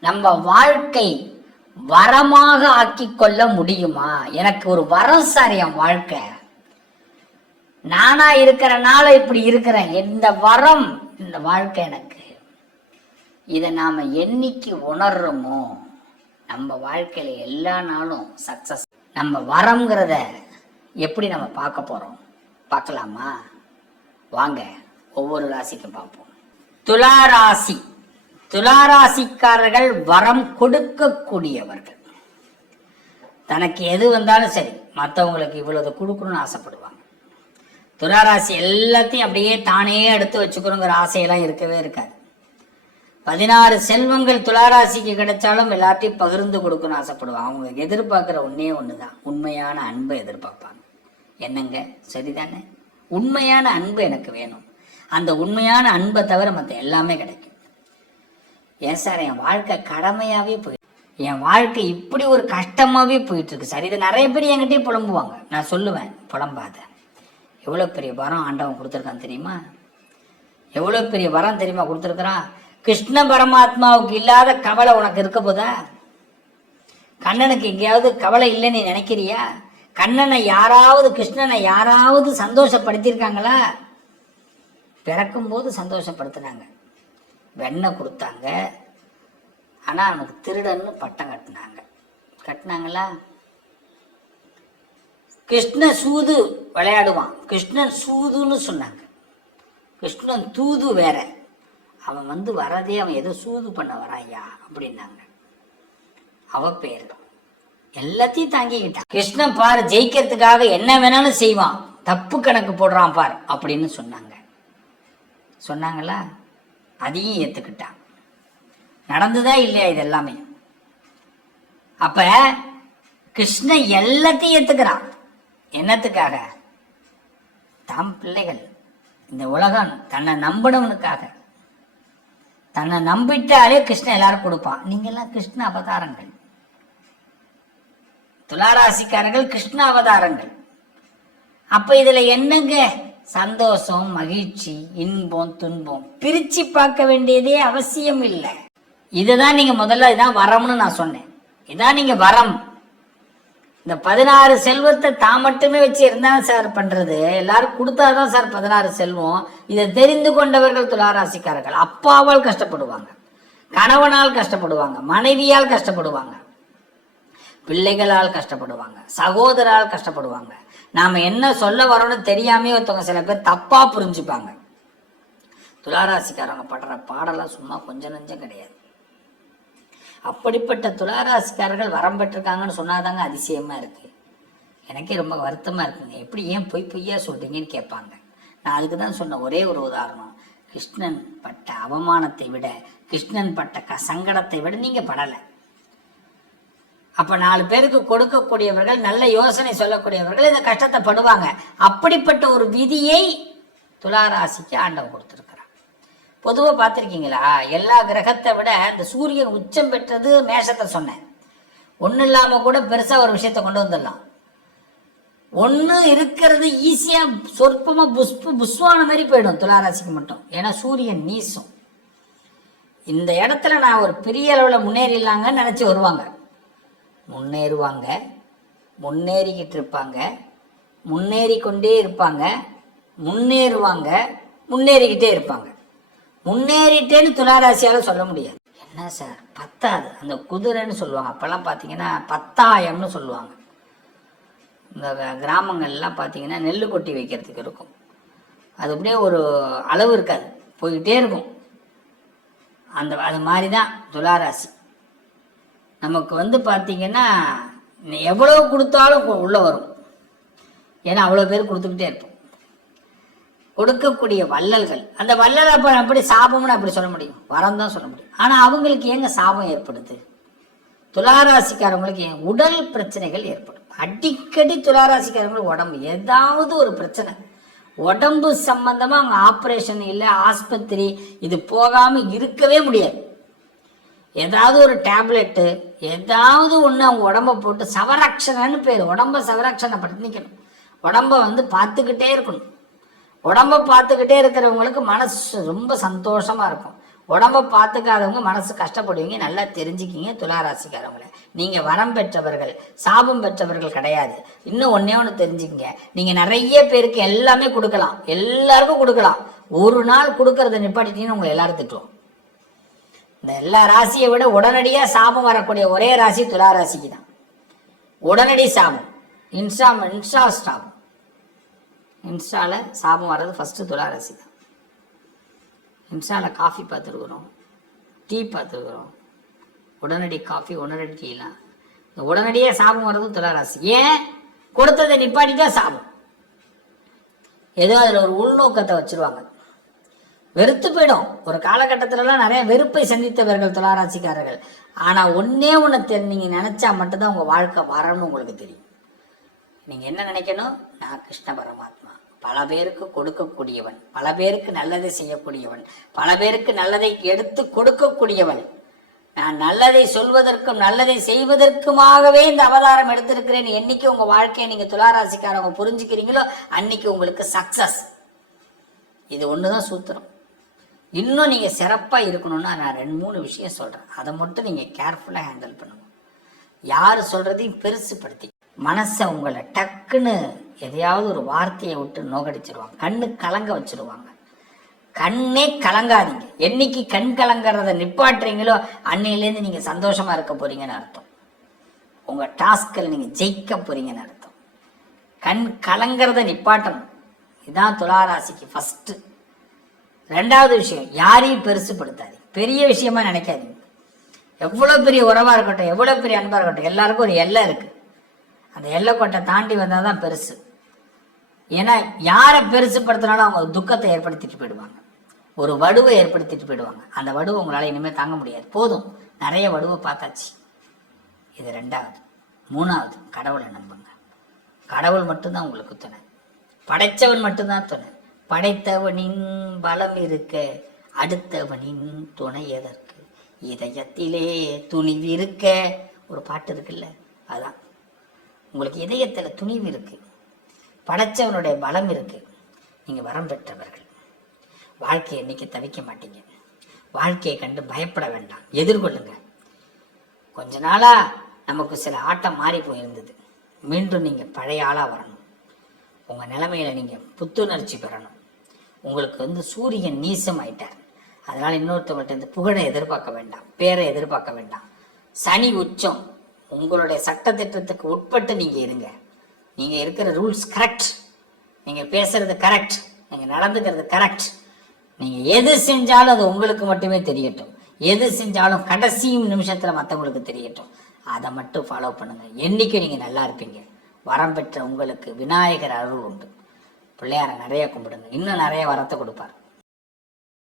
நம்ம வாழ்க்கை வரமாக ஆக்கி கொள்ள முடியுமா? எனக்கு ஒரு வரம் சார் என் வாழ்க்கை. நானா இருக்கிறனால இப்படி இருக்கிறேன். இந்த வரம் இந்த வாழ்க்கை எனக்கு. இதை நாம என்னைக்கு உணர்றோமோ நம்ம வாழ்க்கையில எல்லா நாளும் சக்சஸ் நம்ம வரம்ங்கிறத எப்படி நம்ம பார்க்க போறோம்? பார்க்கலாமா? வாங்க ஒவ்வொரு ராசிக்கும் பார்ப்போம். துலா ராசி. துளாராசிக்காரர்கள் வரம் கொடுக்கக்கூடியவர்கள். தனக்கு எது வந்தாலும் சரி மற்றவங்களுக்கு இவ்வளவு கொடுக்கணும்னு ஆசைப்படுவாங்க. துளாராசி எல்லாத்தையும் அப்படியே தானே எடுத்து வச்சுக்கணுங்கிற ஆசையெல்லாம் இருக்கவே இருக்காது. பதினாறு செல்வங்கள் துளாராசிக்கு கிடைச்சாலும் எல்லாத்தையும் பகிர்ந்து கொடுக்கணும்னு ஆசைப்படுவாங்க. அவங்க எதிர்பார்க்குற ஒன்றே ஒன்று தான் உண்மையான அன்பை எதிர்பார்ப்பாங்க. என்னங்க? சரிதானே? உண்மையான அன்பு எனக்கு வேணும். அந்த உண்மையான அன்பை தவிர மற்ற எல்லாமே கிடைக்கும். ஏன் சார் என் வாழ்க்கை கடமையாகவே போயிட்டு என் வாழ்க்கை இப்படி ஒரு கஷ்டமாகவே போயிட்டு இருக்கு. சார் இது நிறைய பேர் என்கிட்டயே புலம்புவாங்க. நான் சொல்லுவேன் புலம்பாத. எவ்வளோ பெரிய வரம் ஆண்டவன் கொடுத்துருக்கான் தெரியுமா? எவ்வளோ பெரிய வரம் தெரியுமா கொடுத்துருக்குறான்? கிருஷ்ண பரமாத்மாவுக்கு இல்லாத கவலை உனக்கு இருக்க போதா? கண்ணனுக்கு எங்கேயாவது கவலை இல்லைன்னு நினைக்கிறியா? கண்ணனை யாராவது கிருஷ்ணனை யாராவது சந்தோஷப்படுத்தியிருக்காங்களா? பிறக்கும்போது சந்தோஷப்படுத்துனாங்க. வெண்ணெய் கொடுத்தாங்க. ஆனால் அவனுக்கு திருடன்னு பட்டம் கட்டினாங்க. கட்டினாங்களா? கிருஷ்ண சூது விளையாடுவான். கிருஷ்ணன் சூதுன்னு சொன்னாங்க. கிருஷ்ணன் தூது வேற. அவன் வந்து வரதே அவன் ஏதோ சூது பண்ண வராயா அப்படின்னாங்க. அவ பேர் எல்லாத்தையும் தாங்கிக்கிட்டான். கிருஷ்ணன் பாரு ஜெயிக்கிறதுக்காக என்ன வேணாலும் செய்வான். தப்பு கணக்கு போடுறான் பார் அப்படின்னு சொன்னாங்க. சொன்னாங்களா? அதையும் ஏத்துக்கிட்டான் நடந்ததா இல்லையா இது எல்லாமே? அப்ப கிருஷ்ணன் எல்லாத்தையும் ஏத்துக்கிறான். என்னத்துக்காக? தாம் பிள்ளைகள். இந்த உலகம் தன்னை நம்பினவனுக்காக. தன்னை நம்பிட்டாலே கிருஷ்ணன் எல்லாரும் கொடுப்பான். நீங்க எல்லாம் கிருஷ்ண அவதாரங்கள். துளாராசிக்காரர்கள் கிருஷ்ண அவதாரங்கள். அப்ப இதுல என்னங்க? சந்தோஷம் மகிழ்ச்சி இன்பம் துன்பம். பிரிச்சு பார்க்க வேண்டியதே அவசியம் இல்லை. இதுதான் நீங்க முதல்ல இதான் வரம்னு நான் சொன்னேன். இதான் நீங்க வரம். இந்த பதினாறு செல்வத்தை தான் மட்டுமே வச்சு இருந்தாங்க சார் பண்றது? எல்லாரும் கொடுத்தாதான் சார் பதினாறு செல்வம். இதை தெரிந்து கொண்டவர்கள் துளாராசிக்காரர்கள். அப்பாவால் கஷ்டப்படுவாங்க. கணவனால் கஷ்டப்படுவாங்க. மனைவியால் கஷ்டப்படுவாங்க. பிள்ளைகளால் கஷ்டப்படுவாங்க. சகோதரால் கஷ்டப்படுவாங்க. நாம என்ன சொல்ல வரோம்னு தெரியாமே ஒருத்தவங்க சில பேர் தப்பா புரிஞ்சுப்பாங்க. துளாராசிக்காரங்க படுற பாடலாம் சும்மா கொஞ்சம் நஞ்சம் கிடையாது. அப்படிப்பட்ட துளாராசிக்காரர்கள் வரம் பெற்றிருக்காங்கன்னு சொன்னாதாங்க அதிசயமா இருக்கு. எனக்கே ரொம்ப வருத்தமா இருக்குங்க. எப்படி ஏன் பொய் பொய்யா சொல்றீங்கன்னு கேட்பாங்க. நான் அதுக்கு தான் சொன்ன ஒரே ஒரு உதாரணம். கிருஷ்ணன் பட்ட அவமானத்தை விட கிருஷ்ணன் பட்ட க சங்கடத்தை விட நீங்க படலை. அப்போ நாலு பேருக்கு கொடுக்கக்கூடியவர்கள் நல்ல யோசனை சொல்லக்கூடியவர்கள் இந்த கஷ்டத்தை படுவாங்க. அப்படிப்பட்ட ஒரு விதியை துளாராசிக்கு ஆண்டவன் கொடுத்துருக்கிறான் பொதுவாக பார்த்துருக்கீங்களா? எல்லா கிரகத்தை விட இந்த சூரியன் உச்சம் பெற்றது மேஷத்தை சொன்னேன். ஒன்றும் இல்லாமல் கூட பெருசாக ஒரு விஷயத்தை கொண்டு வந்துடலாம். ஒன்று இருக்கிறது ஈஸியாக சொற்பமாக புஷ்பு புஷ்வான மாதிரி போயிடும் துளாராசிக்கு மட்டும். ஏன்னா சூரியன் நீசும். இந்த இடத்துல நான் ஒரு பெரிய அளவில் முன்னேறிடலாங்கன்னு நினச்சி வருவாங்க. முன்னேறுவாங்க. முன்னேறிக்கிட்டு இருப்பாங்க முன்னேறி கொண்டே இருப்பாங்க. முன்னேறுவாங்க. முன்னேறிக்கிட்டே இருப்பாங்க. முன்னேறிட்டேன்னு துளாராசியால் சொல்ல முடியாது. என்ன சார்? பத்தாது. அந்த குதிரைன்னு சொல்லுவாங்க. அப்போல்லாம் பார்த்தீங்கன்னா பத்தாயம்னு சொல்லுவாங்க. இந்த கிராமங்கள்லாம் பார்த்தீங்கன்னா நெல் கொட்டி வைக்கிறதுக்கு இருக்கும். அது அப்படியே ஒரு அளவு இருக்காது. போய்கிட்டே இருக்கும். அந்த அது மாதிரி தான் துளாராசி. நமக்கு வந்து பார்த்தீங்கன்னா எவ்வளோ கொடுத்தாலும் உள்ளே வரும். ஏன்னா அவ்வளோ பேர் கொடுத்துக்கிட்டே இருப்போம். கொடுக்கக்கூடிய வள்ளல்கள். அந்த வள்ளல் அப்போ அப்படி சாபம்னு அப்படி சொல்ல முடியும். வரம் தான் சொல்ல முடியும். ஆனால் அவங்களுக்கு ஏங்க சாபம் ஏற்படுது? துளாராசிக்காரங்களுக்கு ஏன் உடல் பிரச்சனைகள் ஏற்படும். அடிக்கடி துளாராசிக்காரங்களுக்கு உடம்பு ஏதாவது ஒரு பிரச்சனை. உடம்பு சம்பந்தமாக அவங்க ஆப்ரேஷன் இல்லை ஆஸ்பத்திரி இது போகாமல் இருக்கவே முடியாது. ஏதாவது ஒரு டேப்லெட்டு ஏதாவது ஒன்று அவங்க உடம்ப போட்டு சவரக்ஷணன்னு பேர். உடம்ப சவரக்ஷணப்படுத்தி நிற்கணும் உடம்ப வந்து பார்த்துக்கிட்டே இருக்கணும். உடம்ப பார்த்துக்கிட்டே இருக்கிறவங்களுக்கு மனசு ரொம்ப சந்தோஷமாக இருக்கும். உடம்ப பார்த்துக்காதவங்க மனசு கஷ்டப்படுவீங்க. நல்லா தெரிஞ்சுக்கிங்க துளாராசிக்காரவங்களை. நீங்கள் வரம் பெற்றவர்கள் சாபம் பெற்றவர்கள் கிடையாது. இன்னும் ஒன்றே ஒன்று தெரிஞ்சுக்கிங்க. நீங்கள் நிறைய பேருக்கு எல்லாமே கொடுக்கலாம். எல்லாருக்கும் கொடுக்கலாம். ஒரு நாள் கொடுக்கறத நிப்பாட்டிட்டீங்கன்னு உங்களை எல்லாரும் திட்டுவோம் இந்த எல்லா ராசியை விட உடனடியா சாபம் வரக்கூடிய ஒரே ராசி துலா ராசிக்கு தான் உடனடி சாபம் இன்ஸ்டா இன்ஸ்டா சாபம் இன்ஸ்டால சாபம் வர்றது ஃபர்ஸ்ட் துலா ராசி தான் இன்ஸ்டால காஃபி பார்த்துருக்குறோம். டீ பார்த்துருக்குறோம். உடனடி காஃபி உடனடி டீலாம் இந்த உடனடியாக சாபம் வர்றது துலா ராசி ஏன்? கொடுத்ததை நிப்பாட்டிட்டா சாபம் ஏதோ அதில் ஒரு உள்நோக்கத்தை வச்சிருவாங்க. வெறுத்து போயிடும். ஒரு காலகட்டத்திலலாம் நிறைய வெறுப்பை சந்தித்தவர்கள் துளாராசிக்காரர்கள். ஆனால் ஒன்னே ஒன்று நீங்கள் நினச்சா மட்டும்தான் உங்கள் வாழ்க்கை வரணும்னு உங்களுக்கு தெரியும். நீங்கள் என்ன நினைக்கணும்? நான் கிருஷ்ண பரமாத்மா. பல பேருக்கு கொடுக்கக்கூடியவன். பல பேருக்கு நல்லதை செய்யக்கூடியவன். பல பேருக்கு நல்லதை எடுத்து கொடுக்கக்கூடியவன். நான் நல்லதை சொல்வதற்கும் நல்லதை செய்வதற்குமாகவே இந்த அவதாரம் எடுத்திருக்கிறேன். என்னைக்கு உங்க வாழ்க்கையை நீங்க துளாராசிக்காரவங்க புரிஞ்சுக்கிறீங்களோ அன்னைக்கு உங்களுக்கு சக்சஸ் இது ஒண்ணுதான் சூத்திரம். இன்னும் நீங்கள் சிறப்பாக இருக்கணும்னா நான் ரெண்டு மூணு விஷயம் சொல்கிறேன் அதை மட்டும் நீங்கள் கேர்ஃபுல்லாக ஹேண்டில் பண்ணணும் யார் சொல்கிறதையும் பெருசுப்படுத்தி. மனசை உங்களை டக்குன்னு எதையாவது ஒரு வார்த்தையை விட்டு நோகடிச்சிருவாங்க கண்ணு கலங்க வச்சிருவாங்க. கண்ணே கலங்காதீங்க. என்னைக்கு கண் கலங்கிறத நிப்பாட்டுறீங்களோ அன்னையிலேருந்து நீங்கள் சந்தோஷமாக இருக்க போறீங்கன்னு அர்த்தம். உங்கள் டாஸ்கில் நீங்கள் ஜெயிக்க போறீங்கன்னு அர்த்தம். கண் கலங்கிறத நிப்பாட்டணும். இதுதான் துளாராசிக்கு ஃபஸ்ட்டு ரெண்டாவது விஷயம் யாரையும் பெருசுப்படுத்தாது பெரிய விஷயமா நினைக்காதீங்க. எவ்வளோ பெரிய உறவாக இருக்கட்டும் எவ்வளோ பெரிய அன்பாக இருக்கட்டும் எல்லாருக்கும் ஒரு எல்லை இருக்குது அந்த எல்லைக்கோட்டை தாண்டி வந்தால் தான் பெருசு. ஏன்னா யாரை பெருசுப்படுத்தினாலும் அவங்க துக்கத்தை ஏற்படுத்திட்டு போயிடுவாங்க. ஒரு வடுவை ஏற்படுத்திட்டு போயிடுவாங்க. அந்த வடுவை உங்களால் இனிமேல் தாங்க முடியாது. போதும். நிறைய வடுவை பார்த்தாச்சு. இது ரெண்டாவது. மூணாவது கடவுளை நம்புங்க. கடவுள் மட்டும்தான் உங்களுக்கு துணை. படைச்சவன் மட்டும்தான் துணை. படைத்தவனின் பலம் இருக்க அடுத்தவனின் துணை எதற்கு? இதயத்திலே துணிவு இருக்க. ஒரு பாட்டு இருக்குல்ல அதான். உங்களுக்கு இதயத்தில் துணிவு இருக்கு. படைச்சவனுடைய பலம் இருக்கு. நீங்கள் வரம் பெற்றவர்கள். வாழ்க்கையை இன்னைக்கு தவிக்க மாட்டீங்க. வாழ்க்கையை கண்டு பயப்பட வேண்டாம். எதிர்கொள்ளுங்க. கொஞ்ச நாளா நமக்கு சில ஆட்டம் மாறி போயிருந்தது. மீண்டும் நீங்கள் பழைய ஆளாக வரணும். உங்கள் நிலைமையில நீங்கள் புத்துணர்ச்சி பெறணும். உங்களுக்கு வந்து சூரியன் நீசம் ஆயிட்டார் அதனால இன்னொருத்தவங்கள்ட்ட இந்த புகழை எதிர்பார்க்க வேண்டாம் பேரை எதிர்பார்க்க வேண்டாம். சனி உச்சம். உங்களுடைய சட்டத்திட்டத்துக்கு உட்பட்டு நீங்கள் இருங்க. நீங்கள் இருக்கிற ரூல்ஸ் கரெக்ட். நீங்கள் பேசுறது கரெக்ட். நீங்கள் நடந்துக்கிறது கரெக்ட். நீங்கள் எது செஞ்சாலும் அது உங்களுக்கு மட்டுமே தெரியட்டும். எது செஞ்சாலும் கடைசி நிமிஷத்தில் மற்றவங்களுக்கு தெரியட்டும். அதை மட்டும் ஃபாலோ பண்ணுங்கள் என்றைக்கும் நீங்கள் நல்லா இருப்பீங்க. வரம் பெற்ற உங்களுக்கு விநாயகர் அருள் உண்டு. பிள்ளையாரை நிறைய கும்பிடுங்க. இன்னும் நிறைய வரத்தை கொடுப்பார்.